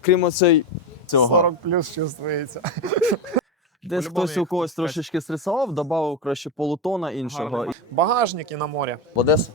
Крім оцей цього. 40 плюс чувствується. Десь По-любому хтось у їх когось трошечки стресував, додав краще полутона іншого. Гарний. Багажник і на морі В Одесу.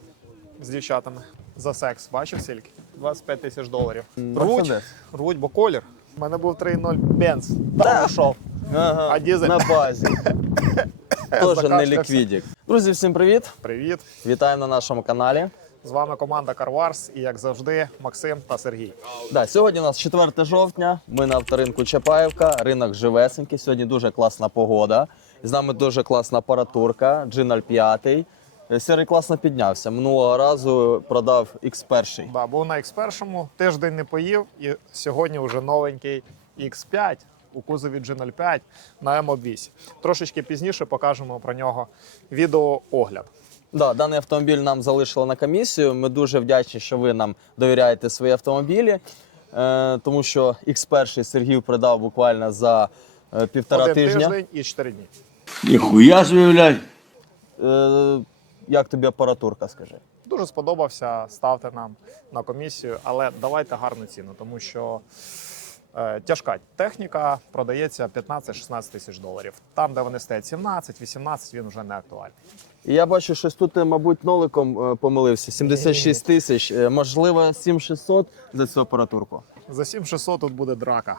з дівчатами. За секс. Бачив скільки? 25 тисяч доларів. Руть, Мерседес. руть, бо колір. У мене був 3.0 бенз. Та пішов. Ага, А дізель? на базі. Теж не ліквідік. Друзі, всім привіт! Привіт. Вітаю на нашому каналі. З вами команда CarWars і як завжди, Максим та Сергій. Да, сьогодні у нас 4 жовтня. Ми на авторинку Чапаївка. Ринок живесенький. Сьогодні дуже класна погода. З нами дуже класна апаратурка, G 05. Сірий класно піднявся. Минулого разу продав X1. Да, був на X1, тиждень не поїв, і сьогодні вже новенький X5 у кузові G05 на М8. Трошечки пізніше покажемо про нього відеоогляд. Да, даний автомобіль нам залишили на комісію. Ми дуже вдячні, що ви нам довіряєте свої автомобілі, е, тому що X1 Сергій продав буквально за е, півтора Один тижня. тиждень і 4 дні. Ніхуя собі, блядь. Е, як тобі апаратурка, скажи? Дуже сподобався, ставте нам на комісію, але давайте гарну ціну, тому що тяжка техніка продається 15-16 тисяч доларів. Там, де вони стоять 17-18, він вже не актуальний. Я бачу, щось тут, ти, мабуть, ноликом е, помилився. 76 тисяч, е, можливо, 7600 за цю апаратурку. За 7600 тут буде драка.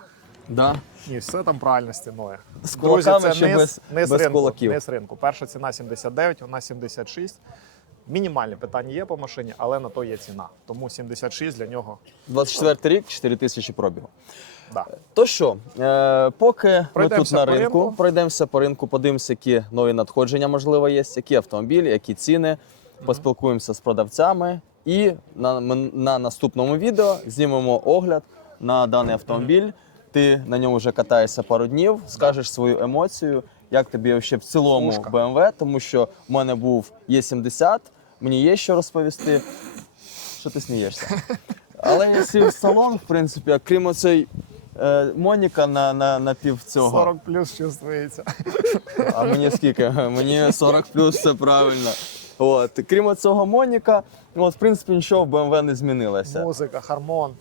Да. Ні, все там правильно з ціною. З Друзі, це чи низ, без- низ без ринку, кулаків? низ ринку. Перша ціна 79, у нас 76. Мінімальне питання є по машині, але на то є ціна. Тому 76 для нього. 24 рік, 4 тисячі пробігу. Да. То що, е, поки ми тут на ринку, ринку. пройдемося по ринку, подивимося, які нові надходження, можливо, є, які автомобілі, які ціни, поспілкуємося з продавцями. І на, на наступному відео знімемо огляд на даний автомобіль. Ти на ньому вже катаєшся пару днів, скажеш свою емоцію, як тобі ще в цілому Пушка. BMW, тому що в мене був Є70, мені є що розповісти. Що ти смієшся? Але я сів в салон, в принципі, а крім оцей е, Моніка на, на, на пів цього. 40 плюс чувствується. А мені скільки? Мені 40 плюс, все правильно. От. Крім цього Моніка, от, в принципі, нічого в BMW не змінилося. Музика, хармон.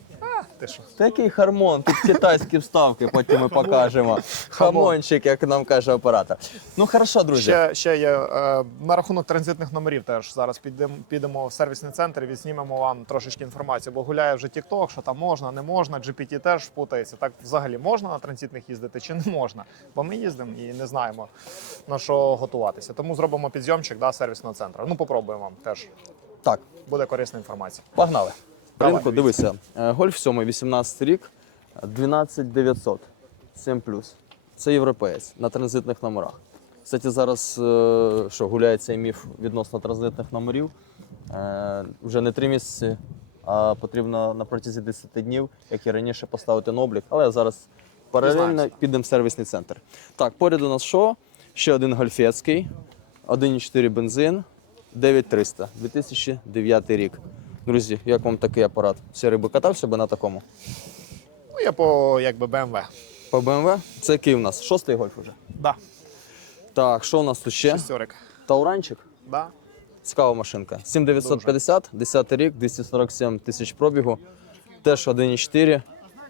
Ти що? Такий хармон, тут китайські вставки, потім ми покажемо. Хамончик, як нам каже оператор. Ну, хорошо, друзі. Ще, ще є е, на рахунок транзитних номерів. Теж зараз підемо, підемо в сервісний центр і відзнімемо вам трошечки інформацію. Бо гуляє вже TikTok, що там можна, не можна. GPT теж путається. Так взагалі можна на транзитних їздити чи не можна? Бо ми їздимо і не знаємо на що готуватися. Тому зробимо підйомчик да, сервісного центру. Ну, попробуємо вам теж. Так, Буде корисна інформація. Погнали. Ринку, дивися. Е, Гольф 7, 18 рік, 12900, 7 Це європеєць на транзитних номерах. Кстати, зараз е, що гуляє цей міф відносно транзитних номерів. Е, Вже не 3 місяці, а потрібно на протязі 10 днів, як і раніше, поставити на облік. Але зараз паралельно підемо в сервісний центр. Так, поряд у нас що? Ще один гольфецький, 1,4 бензин, 9300, 2009 рік. Друзі, як вам такий апарат? Сірий би катався би на такому? Ну, я по якби BMW. По BMW? Це який у нас? Шостий гольф уже. Да, Так, що у нас тут ще? шестерик. Тауранчик. Да. Цікава машинка. 7950, 10 рік, 247 тисяч пробігу. Теж 1,4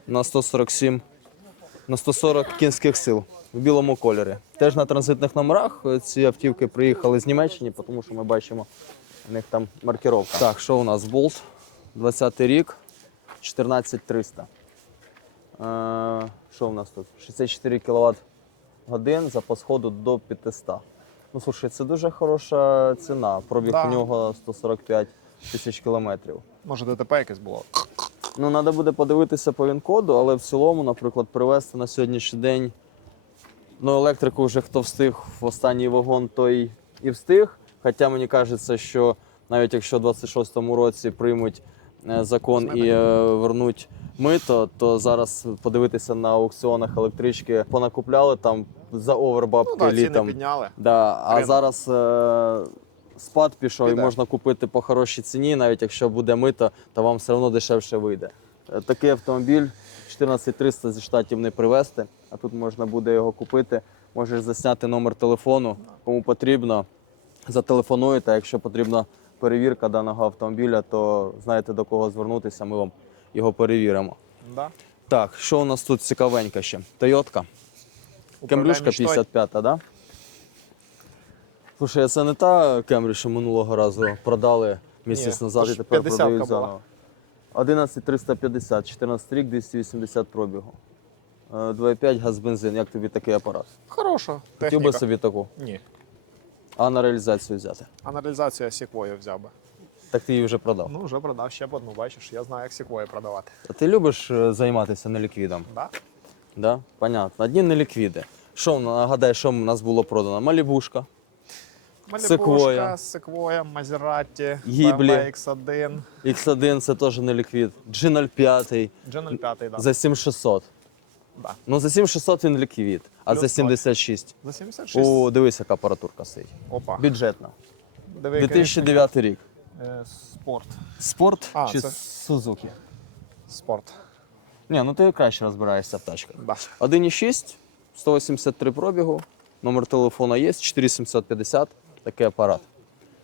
на 147, на 140 кінських сил в білому кольорі. Теж на транзитних номерах. Ці автівки приїхали з Німеччини, тому що ми бачимо в них там маркировка. Так, що у нас? Болт, 20 рік, 14300. Е, що у нас тут? 64 кВт годин, запас ходу до 500. Ну, слушай, це дуже хороша ціна. Пробіг Да. у нього 145 тисяч кілометрів. Може, ДТП якесь було. Ну, треба буде подивитися по він-коду, але в цілому, наприклад, привезти на сьогоднішній день ну, електрику вже хто встиг в останній вагон, той і встиг. Хоча мені кажеться, що навіть якщо в 26-му році приймуть е, закон і е, вернуть мито, то зараз подивитися на аукціонах електрички понакупляли там за овербабки Ну, так, ціни підняли. Да, а Ринок. зараз е, спад пішов Піде. і можна купити по хорошій ціні, навіть якщо буде мито, то вам все одно дешевше вийде. Такий автомобіль 14300 зі штатів не привезти, а тут можна буде його купити. Можеш засняти номер телефону, кому потрібно. Зателефонуєте, а якщо потрібна перевірка даного автомобіля, то знаєте до кого звернутися, ми вам його перевіримо. Да. Так, що у нас тут цікавенько ще? Тойотка. Кемрюшка Управляй мечтой. 55, да? Слушай, це не та Кемрі, що минулого разу продали місяць Ні, назад і тепер продають заново. 11350, 14 рік, 280 пробігу. Е, 2,5 газ бензин. Як тобі такий апарат? Хороша Хотів би собі таку, Ні. А на реалізацію взяти. Аналізація сіквою взяв би. Так ти її вже продав. Ну, вже продав ще б одну, бачиш, я знаю, як сіквою продавати. А ти любиш е, займатися неліквідом? Да? Да? Понятно. Одні неліквіди. Що нагадай, що в нас було продано? Малібушка, Малібушка, Секвоя. BMW X1, X1 це теж неліквід, G05 G05, да. за 7600. Да. Ну за 7600 він ліквід, а Плюс за 76. За 76. О, дивись, яка апаратурка стоїть. Опа. Бюджетна. Диви, 2009 рік. Е, Спорт. Спорт А, чи це- Сузуки? Спорт. Ні, ну ти краще розбираєшся в тачках. Да. 1,6, 183 пробігу, номер телефона є, 4750, такий апарат.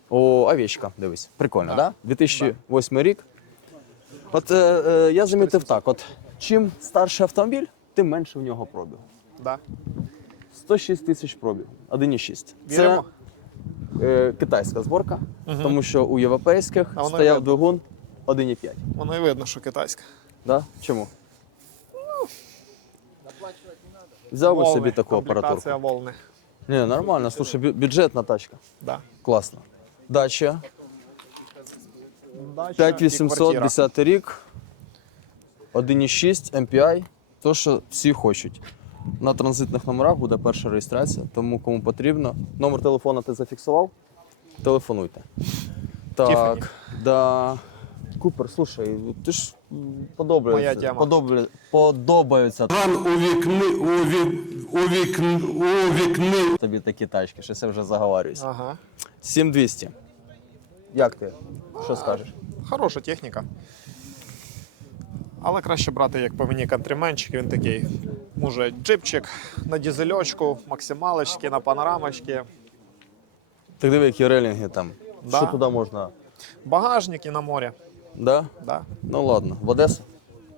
О, овечка, дивись, прикольно, Да. да? 2008 рік. От е, е, я замітив так: от чим старший автомобіль, тим менше в нього пробігу. Да. 106 тисяч пробігу, 1,6. Віримо? Це е, китайська зборка, тому що у європейських А воно стояв видно. двигун 1,5. Воно і видно, що китайська. Да? Чому? Взяв би собі таку апаратурку. Комплектація волни. Нормально, слушай, бю- бюджетна тачка. Да. Класно. Дача Дача і 5800, квартира. 10 рік. 1,6 MPI. То, що всі хочуть. На транзитних номерах буде перша реєстрація, тому кому потрібно. Номер телефона ти зафіксував? Телефонуйте. Так, Тіфані. да. Купер, слушай, ти ж Моя подобається. тема. Подобля... Подобаються Пан у вікни, у вік, у вікн, у вікни. тобі такі тачки, що це вже заговарююся. Ага. 7200. Як ти? Що скажеш? Хороша техніка. Але краще брати, як по мені, контріменчик. Він такий, може, джипчик на дізельочку, максималочки, на панорамочки, Так диви, які релінги там. Да. Що туди можна? багажник і на морі. Да? Да. Ну ладно, в Одесу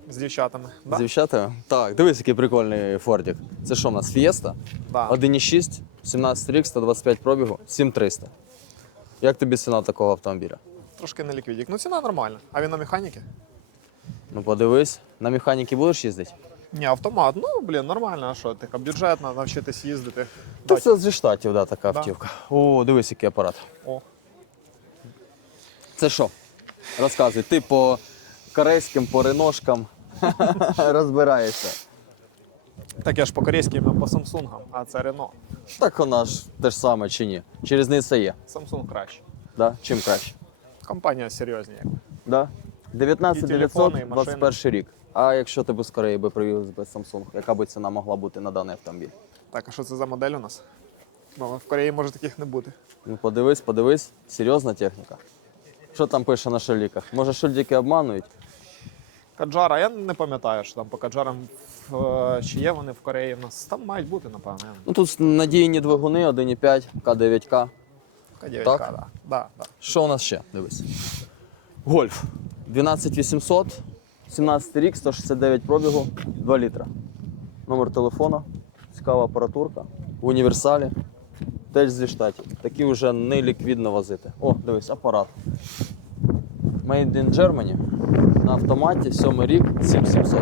З дівчатами. Да? з дівчатами. Так, дивись, який прикольний Фордік. Це що у нас? Фієста? Да. 1,6, 17 рік, 125 пробігу, 7300. Як тобі ціна такого автомобіля? Трошки не ліквідік. Ну, ціна нормальна. А він на механіки? Ну подивись, на механіки будеш їздити? Ні, автомат. Ну, блін, нормально, а що? Така бюджетна, навчитись їздити. Та Дать. це зі штатів, да, така Да. автівка. О, дивись, який апарат. О, Це що? Розказуй, ти по корейським, по реношкам розбираєшся. так я ж по-корейськи іменно по Samsung, а це Renault. Так вона ж те ж саме чи ні? Чи різниця є? Samsung краще. Да? Чим краще? Компанія серйозніє. Да? 19 І 900, 21 рік. А якщо тебе з Кореї би привіз без Samsung, яка би ціна могла бути на даний автомобіль? Так, а що це за модель у нас? Ну, в Кореї може таких не бути. Ну подивись, подивись, серйозна техніка. Що там пише на шильдиках? Може шильдики обманують? Каджара, я не пам'ятаю, що там по каджарам в- чи є вони в Кореї в нас. Там мають бути, напевно. Ну тут надійні двигуни 1,5, К9К. К9К, Так? да. Да, да. Що у нас ще? Дивись. Гольф 12800, 17 рік, 169 пробігу, 2 літра. Номер телефона, цікава апаратурка, в універсалі, теж зі штатів. Такі вже не ліквідно возити. О, дивись, апарат. Made in Germany. На автоматі, 7 рік, 7700.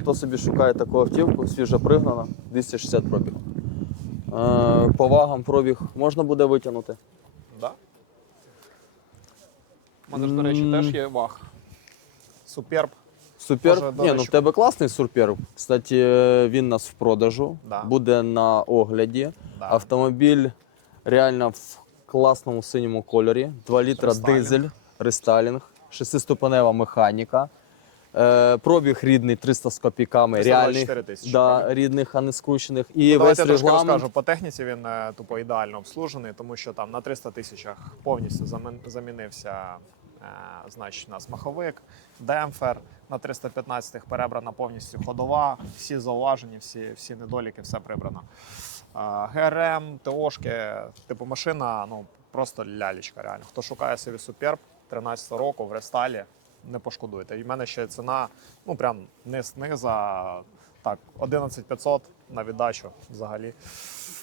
Хто собі шукає таку автівку, свіжо пригнана, 260 пробіг. Е, по вагам пробіг можна буде витягнути. Мене ж, до речі, теж є ваг. Суперб. Супер. Ні, ну в тебе класний супер. Кстати, він у нас в продажу, Да. буде на огляді. Да. Автомобіль реально в класному синьому кольорі. 2 літра Рестайлінг. дизель, рестайлінг, шестиступенева механіка. Е, пробіг рідний 300 з копійками, 324 реальних тисячі да, рідних, а не скручених. І Ну, весь Давайте я трошки регламент. розкажу. По техніці він е, тупо ідеально обслужений, тому що там на 300 тисячах повністю замін- замінився значить, у нас маховик, демпфер. На 315-х перебрана повністю ходова, всі зауважені, всі, всі недоліки, все прибрано. Е, ГРМ, ТОшки, типу машина, ну просто лялечка реально. Хто шукає собі суперб 13 року в рестайлі, не пошкодуєте. І в мене ще ціна, ну прям низ низ, а так, 11500 на віддачу взагалі.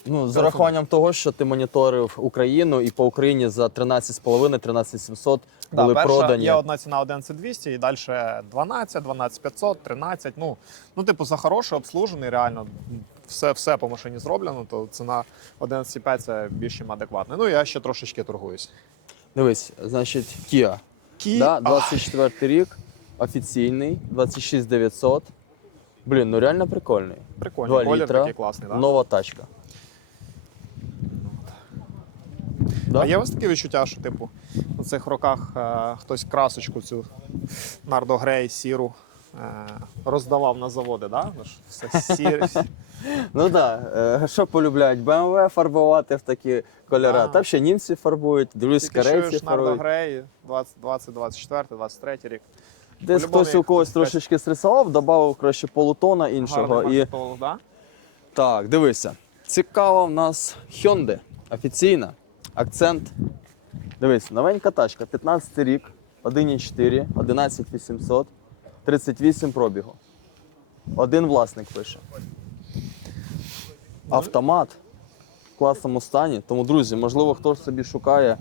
Ну, з урахуванням того, що ти моніторив Україну і по Україні за 13,5, 13700 були перша продані. Є одна ціна 11200 і далі 12, 12500, 13. Ну, ну, типу, за хороший, обслужений, реально все, все по машині зроблено, то ціна 11,5 це більш чим адекватна. Ну, я ще трошечки торгуюсь. Дивись, значить, Kia. Кі... Да, 24 рік, офіційний, 26900. Блін, ну реально прикольний. Прикольний 2 колір літра, такий класний, да? нова тачка. Да? А є у вас таке відчуття, що типу у цих роках е, хтось красочку цю Нардо Грей, сіру е, роздавав на заводи, да? Ну ж Все сіре. Ну так, що полюбляють? BMW фарбувати в такі кольори. Там ще німці фарбують, дивлюсь, Тільки корейці чуєш фарбують. Грей 20, 20, 24, 23 рік. Десь По-любому, хтось у когось трошечки стресував, додав краще полутона іншого. Гарний І... маркетолог, да? Так, дивися. Цікава в нас Hyundai. Офіційна. Акцент. Дивись, новенька тачка, 15 рік, 1,4, 11800, 38 пробігу. Один власник пише. Автомат в класному стані. Тому, друзі, можливо, хтось собі шукає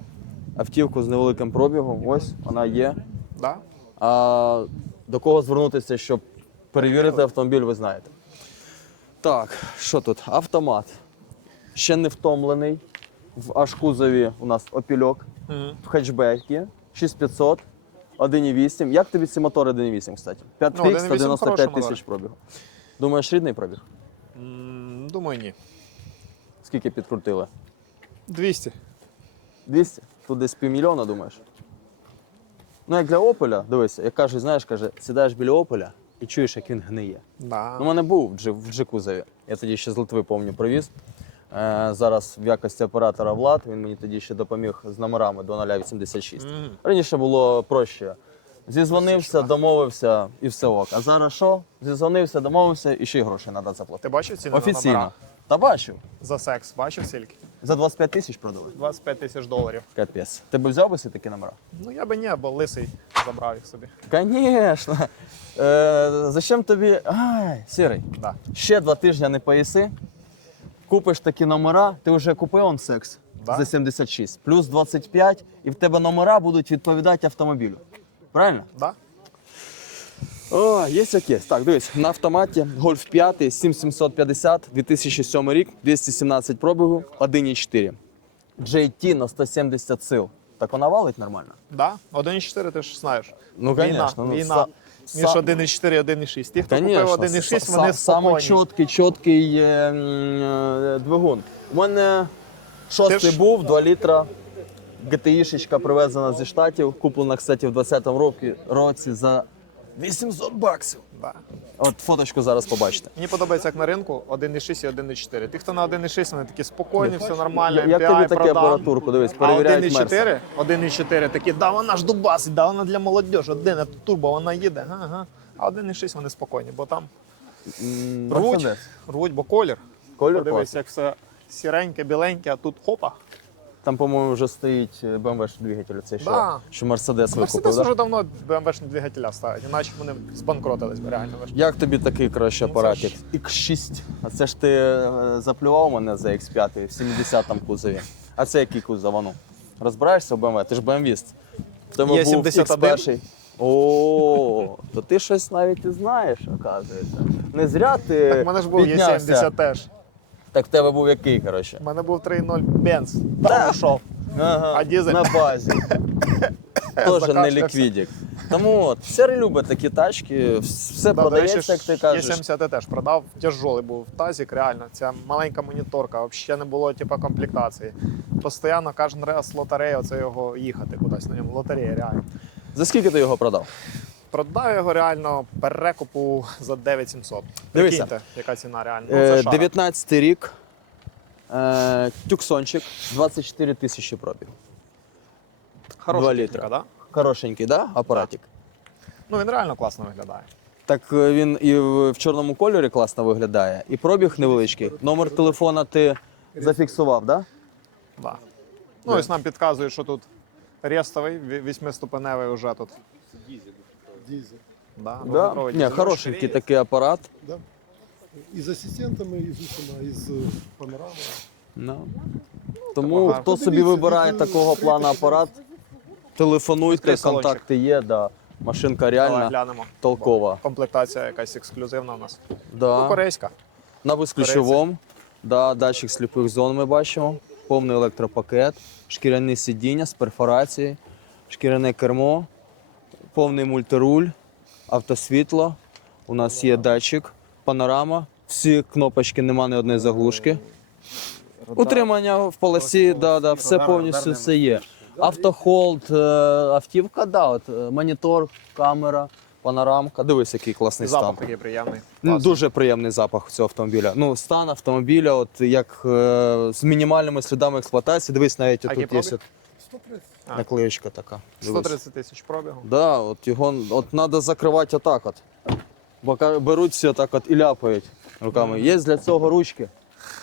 автівку з невеликим пробігом. Ось вона є. Да? А до кого звернутися, щоб перевірити автомобіль, ви знаєте. Так, що тут? Автомат. Ще не втомлений. В аж кузові у нас опільок. Мгм. В хетчбекі 6500, 1,8. Як тобі ці мотори 1,8, кстати? 5 Ну, фікс, 1,8 хороший 195 мотор. тисяч пробігу. Думаєш, рідний пробіг? М, Думаю, ні. Скільки підкрутили? 200. 200? Тут десь півмільйона, думаєш? Ну, як для Опеля, дивися, як кажуть, знаєш, каже, сідаєш біля Опеля і чуєш, як він гниє. Да. Ну, у мене був в джи- в джикузові. Я тоді ще з Литви, пам'ятаю, привіз. Е, зараз в якості оператора Влад, він мені тоді ще допоміг з номерами до 086. Мгм. Раніше було проще. Зізвонився, домовився і все ок. А зараз що? Зізвонився, домовився і ще й гроші треба заплатити. Ти бачив ціни на Офіційно. номера? Та бачив. За секс, бачив скільки? За 25 тисяч продали. 25 тисяч доларів. Капець. Ти б взяв би собі такі номера? Ну я би ні, бо лисий забрав їх собі. Звісно. Е, зачем тобі. Ай, сірий. Да. Ще два тижні не поїси. Купиш такі номера, ти вже купив он секс Да. за 76, плюс 25, і в тебе номера будуть відповідати автомобілю. Правильно? Да? О, є як є. Так, дивись, на автоматі Golf 5 7750, 2007 рік, 217 пробігу, 1,4. JT на 170 сил. Так вона валить нормально? Да? 1,4 ти ж знаєш. Ну, війна, конечно, ну, війна. Між са- 1,4 і 1,6. Ті, хто Конечно, купив 1,6, са- вони са- Саме спокійні. чіткий, чіткий е, е, двигун. У мене шостий Ти ж- був, 2 літра. GTI-шечка привезена зі Штатів, куплена, кстати, в 20-му році, році за 800 баксів. Да. От фоточку зараз побачите. Мені подобається, як на ринку 1,6 і 1,4. Ті, хто на 1,6, вони такі спокійні, все нормально, Як MPI тобі таке продам. апаратурку? Дивись, А перевіряють Мерса. 1,4, 1,4 такі, да, вона ж дубасить, да, вона для молодіжі, один, а тут турбо, вона їде. Ага, ага. А 1,6 вони спокійні, бо там М, рвуть, Мерседес. рвуть, бо колір. Колір Подивись, класний. як все сіреньке, біленьке, а тут хопа. Там, по-моєму, вже стоїть BMW двигатель, це що, Да. що Мерседес викупив. Мерседес Да? вже давно BMW-шні двигателя ставить, іначе вони збанкротились реально. Як тобі такий краще Ну, це апаратик? ж- X6. А це ж ти е, заплював мене за X5 в 70-му кузові. А це який кузов? А ну? Розбираєшся в BMW? Ти ж BMW-іст. В Тебе Є був 71. X1. О, то ти щось навіть і знаєш, оказується. Не зря ти Так в мене ж був піднявся. Є70 теж. Так в тебе був який, коротше? У мене був 3.0 Benz. Та пішов. Ага, А дизель? на базі. Теж не Закашлявся. ліквідік. Тому от, все любить такі тачки, все Да, до продається, речі, як ти кажеш. Є70 я теж продав, тяжолий був тазик, реально. Ця маленька моніторка, взагалі не було типу, комплектації. Постоянно кожен раз лотерея, оце його їхати кудись на ньому. Лотерея, реально. За скільки ти його продав? Продав його реально перекупу за 9700. Дивися. Прикиньте, яка ціна реально. Ну, Е, шара. 19 рік. Е, Тюксончик, 24 тисячі пробігу. Хороша два техніка, літра. Да? Хорошенький, да? Апаратик. Ну він реально класно виглядає. Так е, він і в в чорному кольорі класно виглядає, і пробіг невеличкий. Номер телефона ти зафіксував, да? Да. Ну, ось нам підказують, що тут рестовий, ві- вісьмиступеневий вже тут. Дизель. Да, Да? Ні, дизель. хорошенький Ширіє. такий апарат. Да? И с ассистентами, и с усіма, и з панорамою. Да. Тому гарно. хто собі вибирає від, такого плану апарат, телефонуйте, Відкрий салончик. контакти є, да. машинка Давай реальна. глянемо. толкова. Комплектація якась ексклюзивна у нас. Ну, Да. корейська. На безключовому, да, датчик сліпих зон ми бачимо, повний електропакет, шкіряні сидіння з перфорацією, шкіряне кермо, повний мультируль, автосвітло. У нас є датчик, панорама, всі кнопочки, нема ні одної заглушки. Утримання в полосі, да, да, все повністю все є. Автохолд, е, автівка, да, от, е, монітор, камера, панорамка. Дивись, який класний стан. Запах такий приємний. Ну, Класний. Дуже приємний запах цього автомобіля. Ну, стан автомобіля, от як е, з мінімальними слідами експлуатації. Дивись, навіть А тут є 130. А. наклеєчка така. Дивись. 130 тисяч пробігу. Да, от його от треба закривати отак. От. Бо беруть всі отак от і ляпають руками. Є для цього ручки.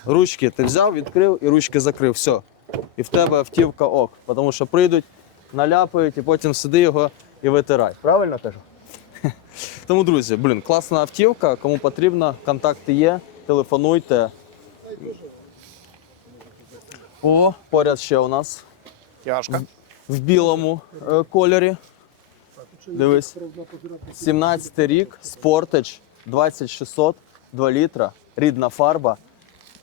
Ручки ти взяв, відкрив і ручки закрив. Все. І в тебе автівка ок. Тому що прийдуть, наляпають і потім сиди його і витирай. Правильно кажу? Тому, друзі, блін, класна автівка. Кому потрібно, контакти є, телефонуйте. О, поряд ще у нас Тяжка. в білому е, кольорі. Дивись. 17 рік, Sportage, 2600, 2 літра, рідна фарба.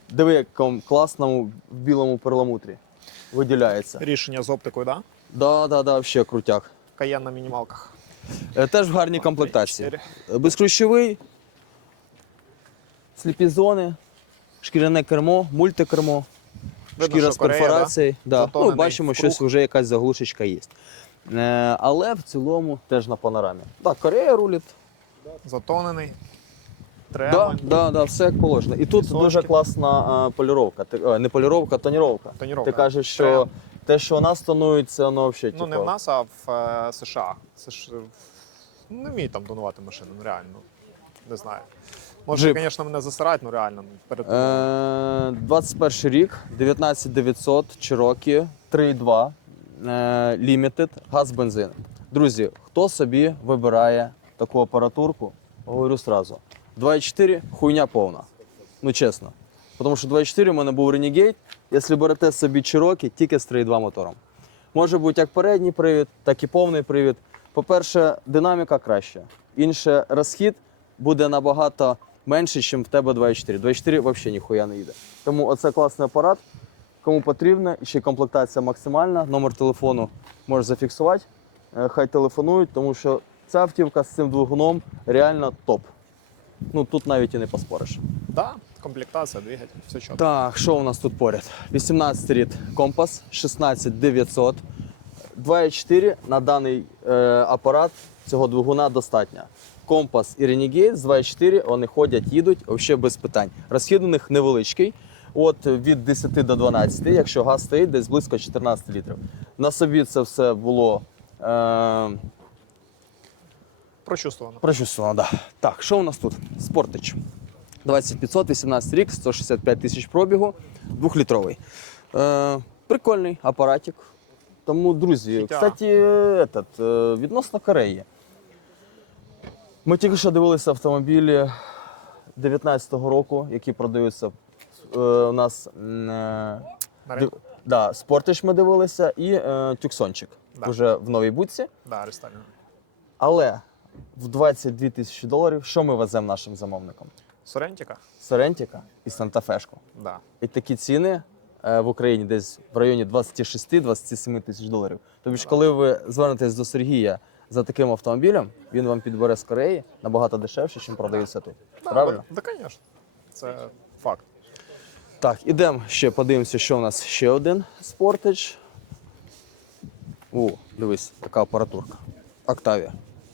Диви, як ком- класному в білому перламутрі виділяється. Рішення з оптикою, да? Да, да, да, взагалі крутяк. Каєн на мінімалках. Е, Теж в гарній комплектації. Е, Безключовий, сліпі зони, шкіряне кермо, мультикермо, Видно, шкіра з Корея, перфорацією. Да? Ну, бачимо, щось вже якась заглушечка є. Е, але в цілому теж на панорамі. Так, Корея рулить. Затонений. Да, да, да, все як положено. І тут Пісочки. дуже класна е, поліровка. Ти, е, не поліровка, а тоніровка. Тоніровка. Ти кажеш, що. Те, що у нас це воно взагалі. Ну, не в нас, а в е, США. Це ж е, не вміють там тонувати машини, ну реально. Не знаю. Може, Джип. звісно, мене засирають, ну реально. Перед... Е, 21 рік, 19900, Cherokee, 3.2, е, Limited, газ бензин. Друзі, хто собі вибирає таку апаратурку, говорю сразу. 2.4 хуйня повна. Ну чесно. Тому що 2.4 у мене був Renegade. Якщо берете собі Cherokee, тільки з 3.2 мотором. Може бути як передній привід, так і повний привід. По-перше, динаміка краща. Інше розхід буде набагато менше, ніж в тебе 2.4. 2.4 взагалі ніхуя не йде. Тому оце класний апарат. Кому потрібно, ще й комплектація максимальна. Номер телефону можеш зафіксувати. Е, Хай телефонують, тому що ця автівка з цим двигуном реально топ. Ну тут навіть і не поспориш. Да, комплектація, двигатель, все чітко. Так, що у нас тут поряд? 18 рід компас, 16900. 2.4 на даний е, апарат цього двигуна достатньо. Компас і Renegade з 2.4 вони ходять, їдуть взагалі без питань. Розхід у них невеличкий. От від 10 до 12, якщо газ стоїть, десь близько 14 літрів. На собі це все було е, Прочувствовано. Прочувствовано, да. Так, що у нас тут? Спортич. 20500, 18 рік, 165 тисяч пробігу, двохлітровий. Е, прикольний апаратик. Тому, друзі, Життя. кстати, этот, е, відносно Кореї. Ми тільки що дивилися автомобілі 19-го року, які продаються е, у нас. е, див- да, Спортич ми дивилися і е, Тюксончик. Да. Вже в новій будці. Да, рестайлінг. Але в 22 тисячі доларів що ми веземо нашим замовникам? Сорентіка? Сорентіка і Санта-Фешку. Да. І такі ціни е, в Україні десь в районі 26-27 тисяч доларів. Тобто, ж, коли ви звернетесь до Сергія за таким автомобілем, він вам підбере з Кореї набагато дешевше, ніж продаються тут. Правильно? Да, звісно. Це факт. Так, ідемо ще подивимося, що у нас ще один Sportage. О, дивись, така апаратурка. Octavia.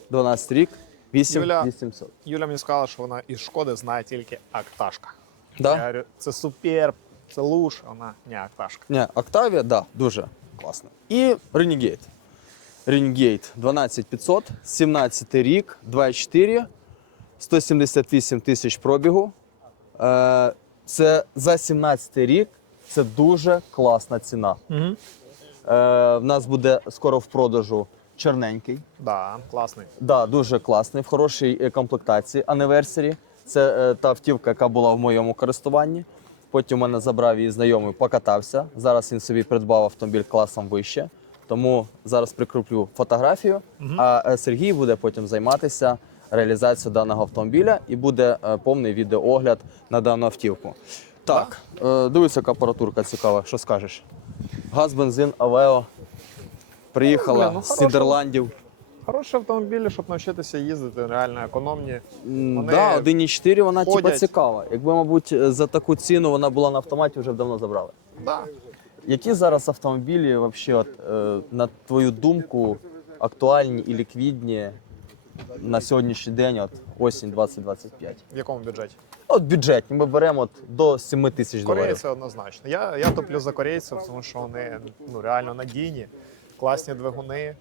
12 рік, 8 Юля. 800. Юля мені сказала, що вона із шкоди знає тільки Акташка. Да? Я говорю, це супер, це луж, вона не Акташка. Ні, Octavia, да, дуже класно. І Renegade. Renegade 12500, 17 рік, 2.4, 178 тисяч пробігу. Е, Це за 17 рік. Це дуже класна ціна. Угу. Е, В нас буде скоро в продажу чорненький. Да, класний. Да, дуже класний, в хорошій е, комплектації. Anniversary. Це е, та автівка, яка була в моєму користуванні. Потім мене забрав її знайомий, покатався. Зараз він собі придбав автомобіль класом вище. Тому зараз прикріплю фотографію. А е, Сергій буде потім займатися реалізацією даного автомобіля і буде е, повний відеоогляд на дану автівку. Так, е, дивися, яка апаратурка цікава. Що скажеш? Газ, бензин, Авео. Приїхала Блін, ну, з хорошого. Нідерландів. Хороші автомобілі, щоб навчитися їздити, реально економні. М, Вони Да, 1,4 вона типа ходять. цікава. Якби, мабуть, за таку ціну вона була на автоматі, вже б давно забрали. Да. Які зараз автомобілі, вообще, от, е, на твою думку, актуальні і ліквідні на сьогоднішній день, от осінь 2025? В якому бюджеті? От бюджетні ми беремо от, до 7 тисяч доларів. Корейці однозначно. Я, я топлю за корейців, тому що вони ну, реально надійні, класні двигуни,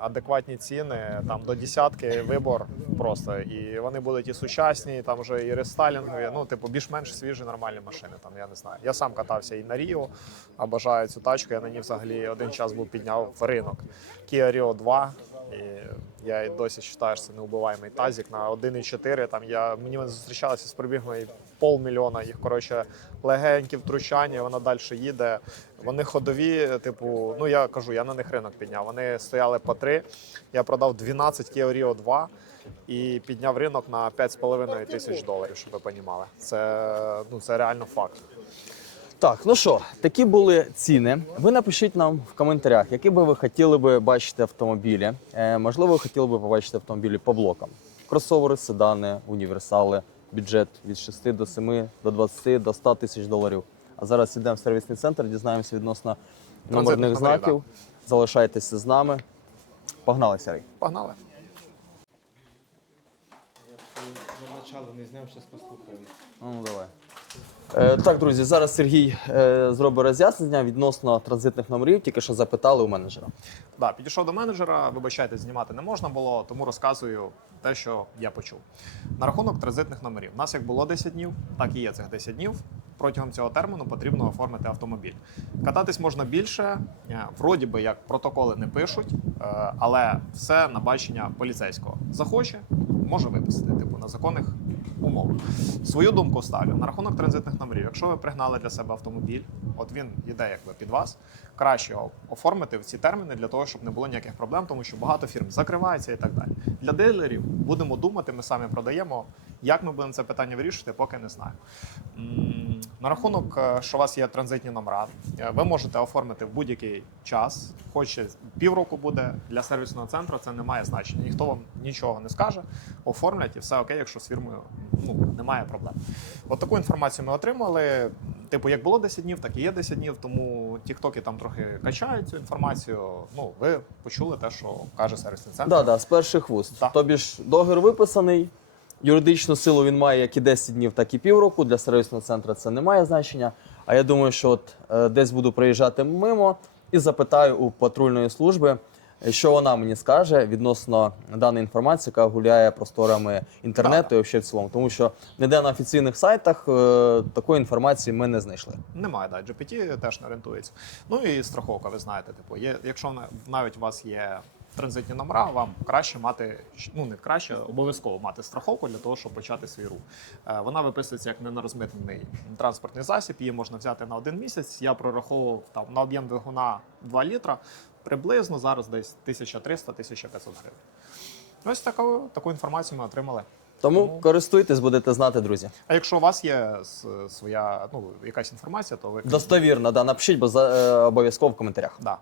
адекватні ціни, там до десятки вибор просто. І вони будуть і сучасні, і там вже і рестайлінгові, ну, типу, більш-менш свіжі нормальні машини. Там, я не знаю. Я сам катався і на Ріо, бажаю цю тачку. Я на ній взагалі один час був підняв в ринок. Kia Rio 2. І я і досі вважаю, що це неубиваємий тазик на 1,4. Там я мені зустрічалися з пробігом і полмільйона. Їх коротше легенькі втручання. Вона далі їде. Вони ходові. Типу, ну я кажу, я на них ринок підняв. Вони стояли по 3. Я продав 12 Kia Rio 2 і підняв ринок на 5,5 тисяч доларів, щоб ви розуміли. Це ну це реально факт. Так, ну що, такі були ціни. Ви напишіть нам в коментарях, які би ви хотіли би бачити автомобілі. Е, можливо, ви хотіли би побачити автомобілі по блокам. Кросовери, седани, універсали, бюджет від 6 до 7, до 20, до 100 тисяч доларів. А зараз йдемо в сервісний центр, дізнаємося відносно номерних знаків. Залишайтеся з нами. Погнали, Сергій. Погнали. Я Начало не зняв, зараз послухаємо. Ну, давай. Е, так, друзі, зараз Сергій е, зробить роз'яснення відносно транзитних номерів, тільки що запитали у менеджера. Да, підійшов до менеджера, вибачайте, знімати не можна було, тому розказую те, що я почув. На рахунок транзитних номерів. У нас як було 10 днів, так і є цих 10 днів. Протягом цього терміну потрібно оформити автомобіль. Кататись можна більше, е, вроді би як протоколи не пишуть, е, але все на бачення поліцейського. Захоче, може виписати, типу, на законних умовах. Свою думку ставлю на рахунок транзитних номерів. Якщо ви пригнали для себе автомобіль, от він йде якби під вас, краще оформити в ці терміни для того, щоб не було ніяких проблем, тому що багато фірм закривається і так далі. Для дилерів будемо думати, ми самі продаємо. Як ми будемо це питання вирішувати, поки не знаю. На рахунок, е, що у вас є транзитні номера, е, ви можете оформити в будь-який час, хоч півроку буде для сервісного центру, це не має значення. Ніхто вам нічого не скаже, оформлять і все окей, якщо з фірмою ну, немає проблем. От таку інформацію ми отримали. Типу, як було 10 днів, так і є 10 днів, тому тіктоки там трохи качають цю інформацію. Ну, ви почули те, що каже сервісний центр. Да, да, з перших вуст. Так. Тобі ж договір виписаний. Юридичну силу він має як і 10 днів, так і півроку. Для сервісного центру це не має значення. А я думаю, що от е, десь буду проїжджати мимо і запитаю у патрульної служби, що вона мені скаже відносно даної інформації, яка гуляє просторами інтернету і взагалі в цілому. Тому що ніде на офіційних сайтах е, такої інформації ми не знайшли. Немає, да, GPT теж не орієнтується. Ну і страховка, ви знаєте, типу, є, якщо навіть у вас є транзитні номера, вам краще мати, ну не краще, обов'язково мати страховку для того, щоб почати свій рух. Е, Вона виписується як ненарозмитнений транспортний засіб, її можна взяти на один місяць. Я прораховував там на об'єм двигуна 2 літра, приблизно зараз десь 1300-1500 гривень. Ось таку, таку інформацію ми отримали. Тому Тому- користуйтесь, будете знати, друзі. А якщо у вас є своя ну, якась інформація, то ви Достовірно, да, напишіть, бо за, е, обов'язково в коментарях. Да.